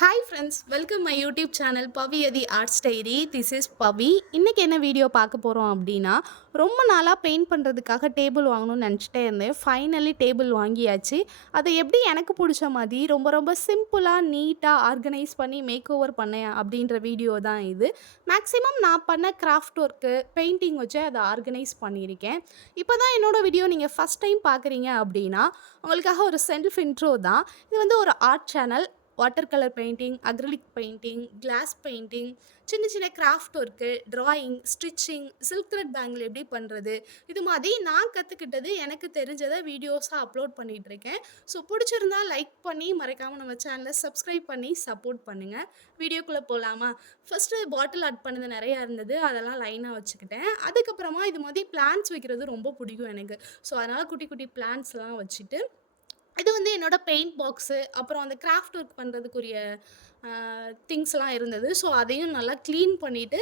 Hi friends, welcome my YouTube channel பவியதி arts diary. This is Pavi. இன்றைக்கி என்ன video பார்க்க போகிறோம் அப்படின்னா, ரொம்ப நாளாக பெயிண்ட் பண்ணுறதுக்காக டேபிள் வாங்கணும்னு நினச்சிட்டே இருந்தேன். ஃபைனலி டேபிள் வாங்கியாச்சு. அதை எப்படி எனக்கு பிடிச்ச மாதிரி ரொம்ப ரொம்ப சிம்பிளாக நீட்டாக ஆர்கனைஸ் பண்ணி மேக் ஓவர் பண்ணேன் அப்படின்ற வீடியோ தான் இது. மேக்ஸிமம் நான் பண்ண கிராஃப்ட் ஒர்க்கு பெயிண்டிங் வச்சு அதை ஆர்கனைஸ் பண்ணியிருக்கேன். இப்போ தான் என்னோடய வீடியோ நீங்கள் ஃபஸ்ட் டைம் பார்க்குறீங்க அப்படின்னா உங்களுக்காக ஒரு செல்ஃப் இன்ட்ரோ தான். இது வந்து ஒரு art channel. Water colour painting, acrylic painting, glass painting, சின்ன சின்ன craft work, drawing, stitching, silk thread பேங்கில் எப்படி பண்ணுறது, இது மாதிரி நான் கற்றுக்கிட்டது எனக்கு தெரிஞ்சதை வீடியோஸாக அப்லோட் பண்ணிகிட்ருக்கேன். ஸோ பிடிச்சிருந்தா லைக் பண்ணி மறக்காமல் நம்ம சேனலை சப்ஸ்கிரைப் பண்ணி சப்போர்ட் பண்ணுங்கள். வீடியோக்குள்ளே போகலாமா? ஃபஸ்ட்டு பாட்டில் ஆட் பண்ணது நிறையா இருந்தது, அதெல்லாம் லைனாக வச்சுக்கிட்டேன். அதுக்கப்புறமா இது மாதிரி பிளான்ட்ஸ் வைக்கிறது ரொம்ப பிடிக்கும் எனக்கு. ஸோ அதனால் குட்டி குட்டி பிளான்ட்ஸ்லாம் வச்சுட்டு இது வந்து என்னோடய பெயிண்ட் பாக்ஸு, அப்புறம் அந்த கிராஃப்ட் ஒர்க் பண்ணுறதுக்குரிய திங்ஸ்லாம் இருந்தது. ஸோ அதையும் நல்லா க்ளீன் பண்ணிவிட்டு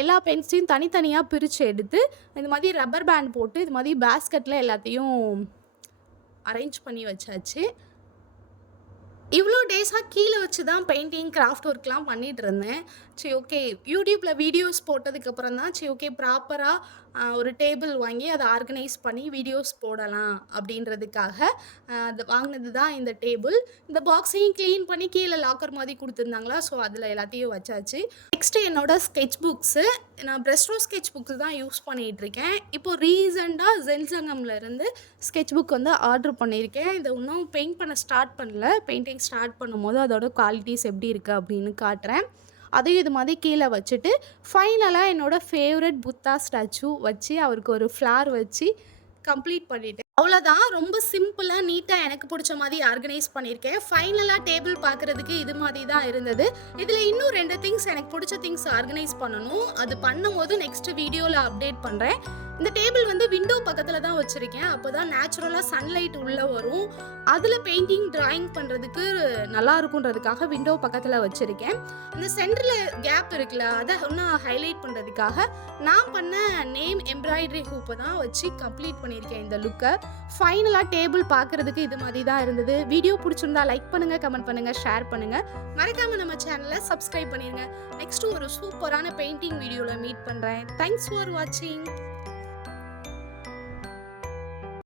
எல்லா பெயிண்ட்ஸையும் தனித்தனியாக பிரித்து எடுத்து இந்த மாதிரி ரப்பர் பேண்ட் போட்டு இது மாதிரி பேஸ்கெட்டில் எல்லாத்தையும் அரேஞ்ச் பண்ணி வச்சாச்சு. இவ்வளோ டேஸாக கீழே வச்சு தான் பெயிண்டிங், கிராஃப்ட் ஒர்க்லாம் பண்ணிகிட்ருந்தேன். சரி, ஓகே, யூடியூப்பில் வீடியோஸ் போட்டதுக்கப்புறம் தான் சரி ஓகே ப்ராப்பராக ஒரு டேபிள் வாங்கி அதை ஆர்கனைஸ் பண்ணி வீடியோஸ் போடலாம் அப்படின்றதுக்காக அது வாங்கினது தான் இந்த டேபிள். இந்த பாக்ஸையும் க்ளீன் பண்ணி கீழே லாக்கர் மாதிரி கொடுத்துருந்தாங்களா, ஸோ அதில் எல்லாத்தையும் வச்சாச்சு. நெக்ஸ்ட்டு என்னோடய ஸ்கெட்ச் புக்ஸு. நான் ப்ரெஸ்டோ ஸ்கெட்ச் புக்ஸ் தான் யூஸ் பண்ணிகிட்ருக்கேன். இப்போது ரீசெண்டாக ஜென்சங்கம்லேருந்து ஸ்கெட்ச் புக் வந்து ஆர்டர் பண்ணியிருக்கேன். இதை இன்னும் பெயிண்ட் பண்ண ஸ்டார்ட் பண்ணல. பெயிண்டிங் ஸ்டார்ட் பண்ணும்போது அதோட குவாலிட்டிஸ் எப்படி இருக்குது அப்படின்னு காட்டுறேன். அதையும் இது மாதிரி கீழே வச்சுட்டு ஃபைனலாக என்னோடய ஃபேவரட் புத்தா ஸ்டாச்சு வச்சு அவருக்கு ஒரு ஃப்ளார் வச்சு கம்ப்ளீட் பண்ணிட்டேன். அவ்வளோதான். ரொம்ப சிம்பிளாக நீட்டாக எனக்கு பிடிச்ச மாதிரி ஆர்கனைஸ் பண்ணியிருக்கேன். ஃபைனலாக டேபிள் பார்க்குறதுக்கு இது மாதிரி தான் இருந்தது. இதில் இன்னும் 2 திங்ஸ் எனக்கு பிடிச்ச திங்ஸ் ஆர்கனைஸ் பண்ணணும். அது பண்ணும்போது நெக்ஸ்ட் வீடியோவில் அப்டேட் பண்ணுறேன். இந்த டேபிள் வந்து விண்டோ பக்கத்தில் தான் வச்சுருக்கேன். அப்போ தான் நேச்சுரலாக சன்லைட் உள்ளே வரும். அதில் பெயிண்டிங், ட்ராயிங் பண்ணுறதுக்கு நல்லா இருக்குன்றதுக்காக விண்டோ பக்கத்தில் வச்சுருக்கேன். அந்த சென்டரில் கேப் இருக்குல்ல, அதை இன்னும் ஹைலைட் பண்ணுறதுக்காக நான் பண்ண நேம் எம்ப்ராய்டரி ஹூப்பை தான் வச்சு கம்ப்ளீட் பண்ணியிருக்கேன் இந்த லுக்கை. ஃபைனலாக டேபிள் பார்க்குறதுக்கு இது மாதிரி தான் இருந்தது. வீடியோ பிடிச்சிருந்தா லைக் பண்ணுங்கள், கமெண்ட் பண்ணுங்கள், ஷேர் பண்ணுங்கள். மறக்காமல் நம்ம சேனலை சப்ஸ்கிரைப் பண்ணிடுங்க. நெக்ஸ்ட்டு ஒரு சூப்பரான பெயிண்டிங் வீடியோவில் மீட் பண்ணுறேன். தேங்க்ஸ் ஃபார் வாட்சிங்.